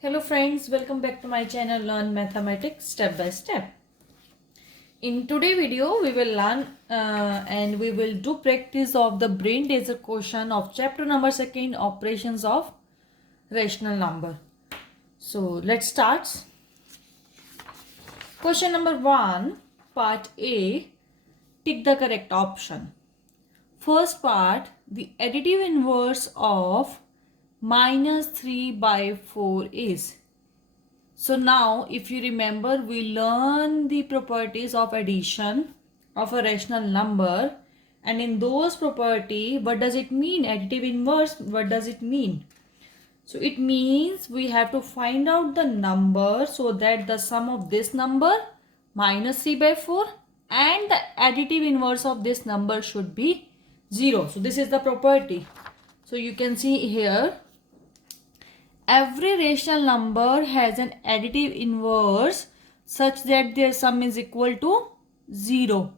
Hello friends, welcome back to my channel Learn Mathematics Step by Step. In today's video, we will learn and we will do practice of the brain teaser question of chapter number 2, operations of rational number. So let's start. Question number 1, part A, tick the correct option. First part, the additive inverse of minus 3 by 4 is. So now if you remember, we learn the properties of addition of a rational number, and in those property, what does it mean? Additive inverse, what does it mean? So it means we have to find out the number so that the sum of this number minus 3 by 4 and the additive inverse of this number should be 0. So this is the property. So you can see here, every rational number has an additive inverse such that their sum is equal to 0.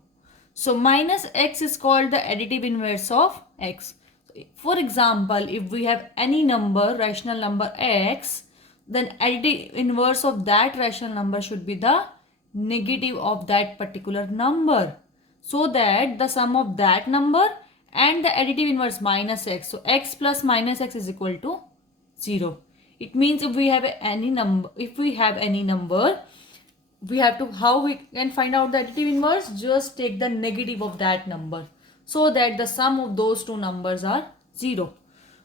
So minus x is called the additive inverse of x. For example, if we have any number, rational number x, then additive inverse of that rational number should be the negative of that particular number, so that the sum of that number and the additive inverse minus x, so x plus minus x is equal to 0. It means if we have any number, we have to, how we can find out the additive inverse? Just take the negative of that number so that the sum of those two numbers are 0.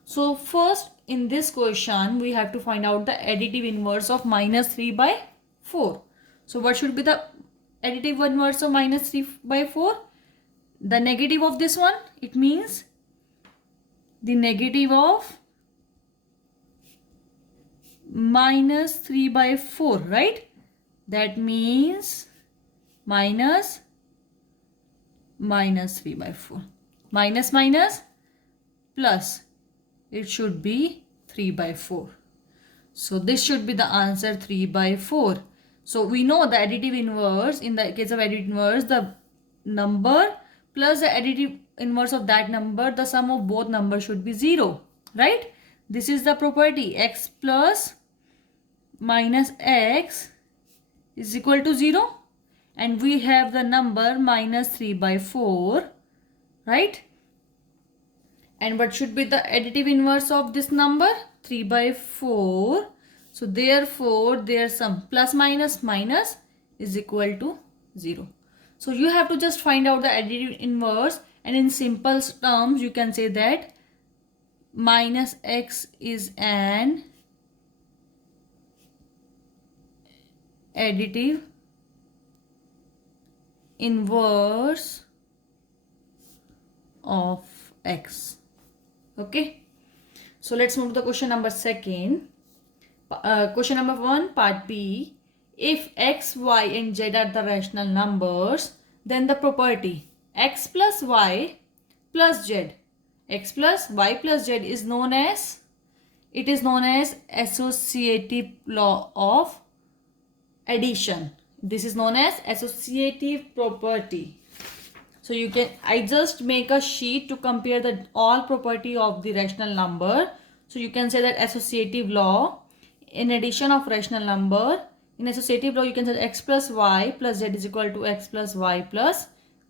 So first in this question, we have to find out the additive inverse of minus 3 by 4. So what should be the additive inverse of minus 3 by 4? The negative of this one, it means the negative of minus 3 by 4, right? That means minus 3 by 4. Minus plus. It should be 3 by 4. So this should be the answer, 3 by 4. So we know the additive inverse, in the case of additive inverse, the number plus the additive inverse of that number, the sum of both numbers should be 0, right? This is the property, x plus minus x is equal to 0, and we have the number minus 3 by 4, right? And what should be the additive inverse of this number? 3 by 4. So therefore their sum plus minus minus is equal to 0. So you have to just find out the additive inverse, and in simple terms you can say that minus x is an additive inverse of x. Okay, so let's move to the question number 2. Question number 1, part B. If x, y and z are the rational numbers, then the property x plus y plus z, x plus y plus z is known as, it is known as associative law of addition. This is known as associative property. So you can, I just make a sheet to compare the all property of the rational number. So you can say that associative law in addition of rational number, in associative law you can say x plus y plus z is equal to x plus y plus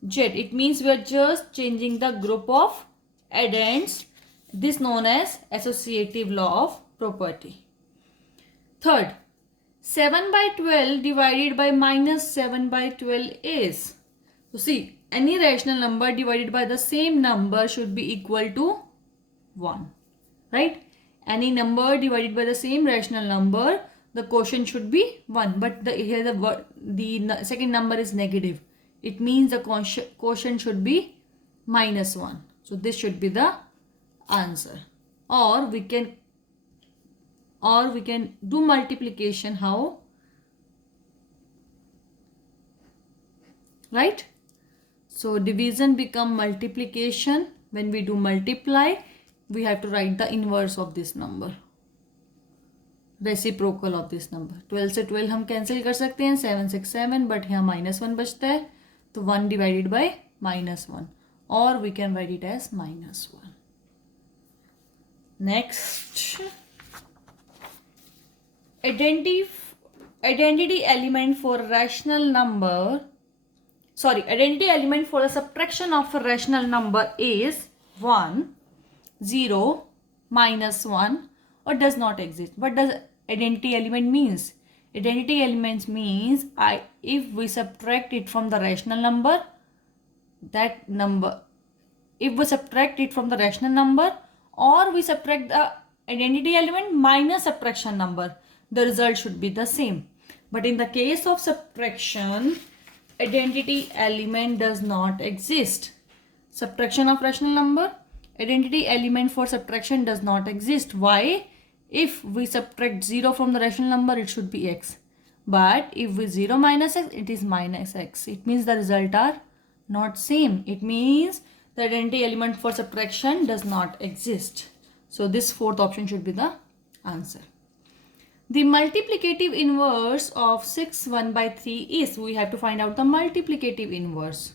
z. It means we are just changing the group of addends. This known as associative law of property. Third, 7 by 12 divided by minus 7 by 12 is. So see, any rational number divided by the same number should be equal to 1, right? Any number divided by the same rational number, the quotient should be 1, but here the second number is negative. It means the quotient should be minus 1. So this should be the answer. Or we can do multiplication. How? Right? So division become multiplication. When we do multiply, we have to write the inverse of this number, reciprocal of this number. 12 से 12 हम cancel कर सकते हैं, 7 6 7, but यहाँ minus 1 बचता है, तो 1 divided by minus 1, or we can write it as minus 1. Next, identity element for rational number, identity element for a subtraction of a rational number is 1, 0, -1 or does not exist. What does identity element means? Identity elements means if we subtract it from the rational number, that number, if we subtract it from the rational number or we subtract the identity element minus subtraction number, the result should be the same. But in the case of subtraction, identity element does not exist. Subtraction of rational number, identity element for subtraction does not exist. Why? If we subtract 0 from the rational number, it should be x. But if we 0 minus x, it is minus x. It means the result are not same. It means the identity element for subtraction does not exist. So this fourth option should be the answer. The multiplicative inverse of 6 1 by 3 is, we have to find out the multiplicative inverse.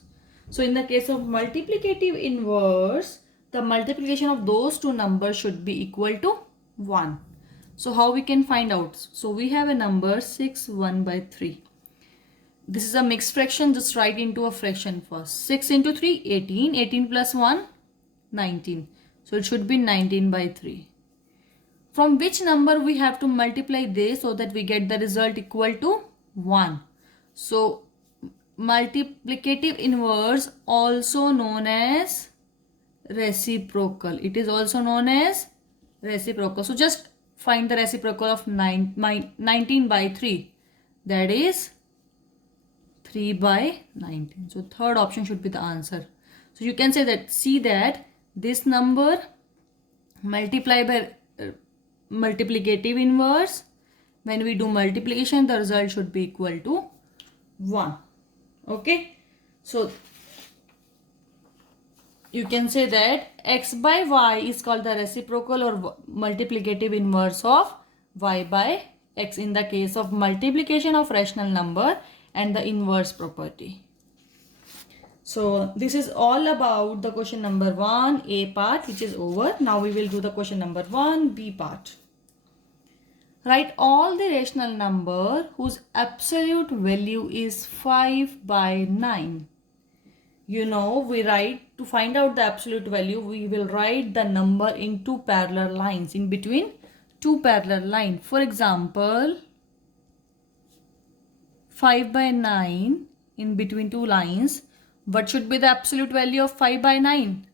So in the case of multiplicative inverse, the multiplication of those two numbers should be equal to 1. So how we can find out? So we have a number 6 1 by 3. This is a mixed fraction, just write into a fraction first. 6 into 3, 18. 18 plus 1, 19. So it should be 19 by 3. From which number we have to multiply this so that we get the result equal to 1. So multiplicative inverse, also known as reciprocal. It is also known as reciprocal. So just find the reciprocal of 19 by 3. That is 3 by 19. So third option should be the answer. So you can say that, see that this number multiply by multiplicative inverse. When we do multiplication, the result should be equal to 1. Okay. So you can say that x by y is called the reciprocal or multiplicative inverse of y by x in the case of multiplication of rational number and the inverse property. So this is all about the question number 1, A part, which is over. Now we will do the question number 1, B part. Write all the rational number whose absolute value is 5 by 9. You know, we write, to find out the absolute value, we will write the number in two parallel lines, in between two parallel lines. For example, 5 by 9 in between two lines. What should be the absolute value of 5 by 9?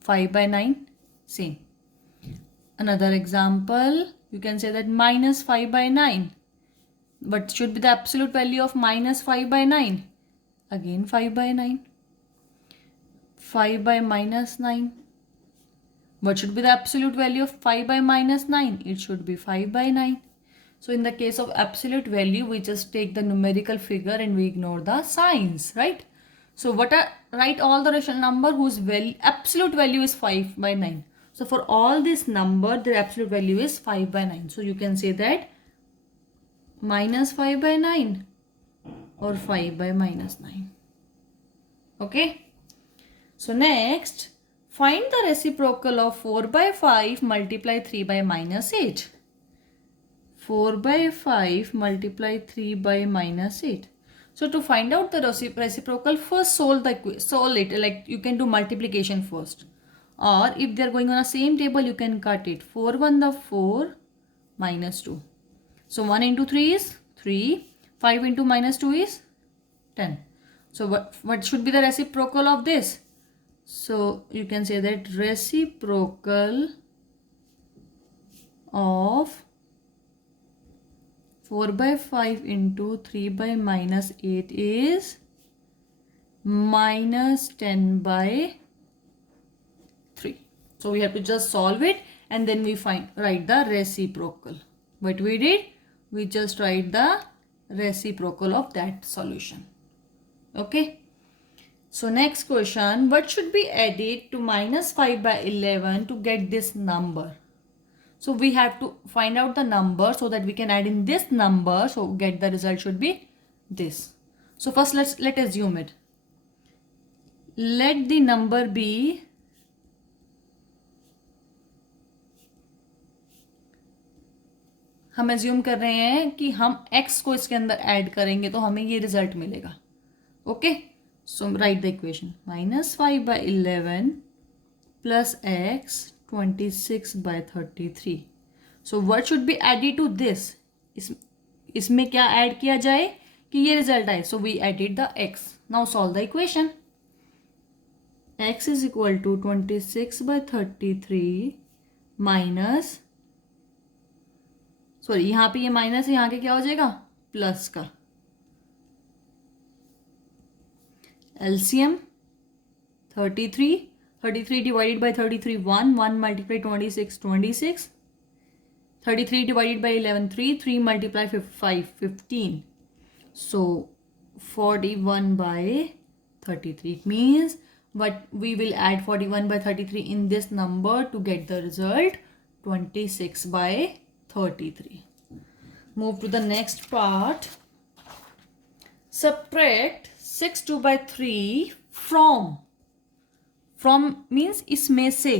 5 by 9, same. Another example, you can say that minus 5 by 9. What should be the absolute value of minus 5 by 9? Again 5 by 9. 5 by minus 9. What should be the absolute value of 5 by minus 9? It should be 5 by 9. So in the case of absolute value, we just take the numerical figure and we ignore the signs, right? So write all the rational number whose absolute value is 5 by 9. So for all this number, their absolute value is 5 by 9. So you can say that minus 5 by 9 or 5 by minus 9. Okay. So next, find the reciprocal of 4 by 5 multiply 3 by minus 8. 4 by 5 multiply 3 by minus 8. So to find out the reciprocal, first solve it. Like you can do multiplication first. Or if they are going on the same table, you can cut it. 4 1 the 4 minus 2. So 1 into 3 is 3. 5 into minus 2 is 10. So what should be the reciprocal of this? So you can say that reciprocal of 4 by 5 into 3 by minus 8 is minus 10 by 3. So we have to just solve it and then we write the reciprocal. What we did, we just write the reciprocal of that solution. Okay. So next question, what should be added to minus 5 by 11 to get this number? So we have to find out the number so that we can add in this number. So get the result should be this. So first let assume it. Let the number be हम assume कर रहे हैं कि हम x को इसके अंदर add करेंगे तो हमें ये रिजल्ट मिलेगा. Okay, so write the equation. -5/11 plus x 26/33. So what should be added to this. इसमें क्या ऐड किया जाए कि ये रिजल्ट आए. So we added the x. Now solve the equation. x is equal to 26/33 minus, sorry यहाँ पे ये माइनस है, यहाँ के क्या हो जाएगा प्लस का. LCM 33 divided by 33 1 multiply 26 26. 33 divided by 11 3 multiply 5 15. So 41/33. It means what we will add 41/33 in this number to get the result 26/33. Move to the next part. Subtract 6/3 from means इसमें से,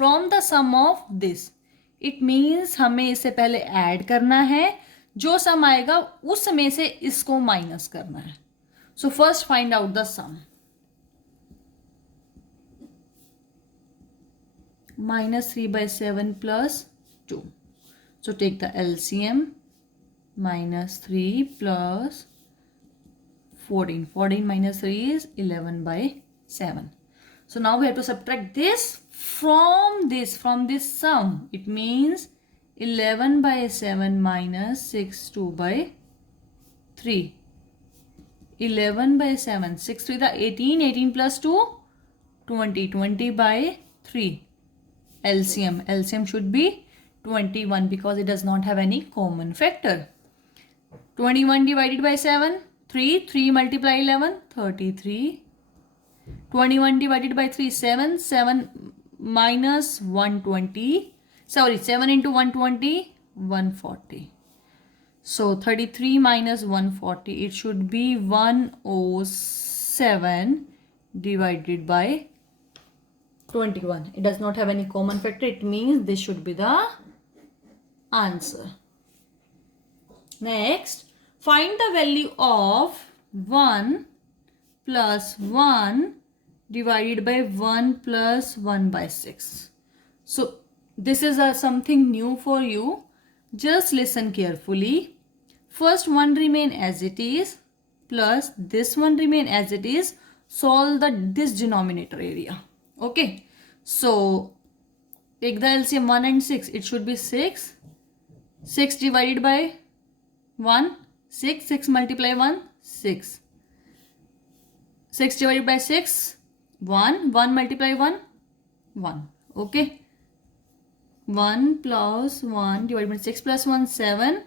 from the sum of this. It means हमें इससे पहले add करना है, जो सम आएगा उसमें से इसको माइनस करना है. So first find out the sum. -3/7 + 2. So take the LCM. -3 + 14. 14 - 3 is 11/7. So now we have to subtract this from this sum. It means 11/7 minus 62/3. 11/7. 6 3 18. 18 plus 2 20. 20/3. LCM should be 21 because it does not have any common factor. 21 divided by 7 3 multiply 11 33. 21 divided by 3 7 minus 120, sorry 7 into 120 140. So 33 minus 140, it should be 107 divided by 21. It does not have any common factor. It means this should be the answer. Next, find the value of 1 plus 1 divided by 1 plus 1/6. So this is something new for you. Just listen carefully. First one remain as it is plus this one remain as it is. Solve this denominator area. Okay. So take the LCM 1 and 6. It should be 6. 6 divided by 1 6. 6 multiply 1 6. 6 divided by 6 1 multiply 1 1. Okay, 1 plus 1 divided by 6 plus 1 7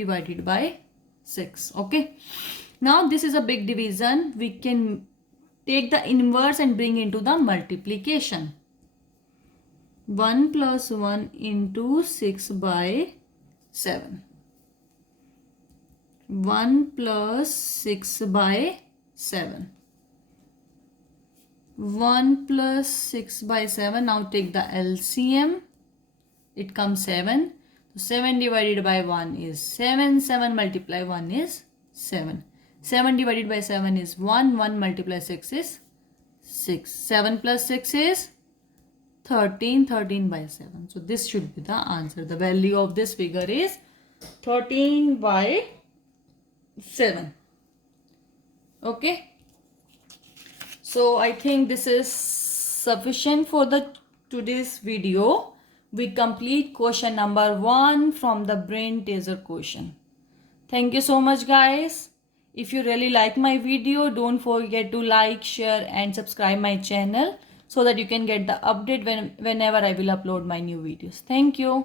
divided by 6. Okay, now this is a big division. We can take the inverse and bring into the multiplication. 1 plus 1 into 6/7. 1 plus 6/7. 1 plus 6/7. Now take the LCM. It comes 7. So 7 divided by 1 is 7. 7 multiply 1 is 7. 7 divided by 7 is 1. 1 multiply 6 is 6. 7 plus 6 is 13. 13/7. So this should be the answer. The value of this figure is 13/7. Okay. So I think this is sufficient for the today's video. We complete question number 1 from the brain teaser question. Thank you so much guys. If you really like my video, don't forget to like, share and subscribe my channel so that you can get the update whenever I will upload my new videos. Thank you.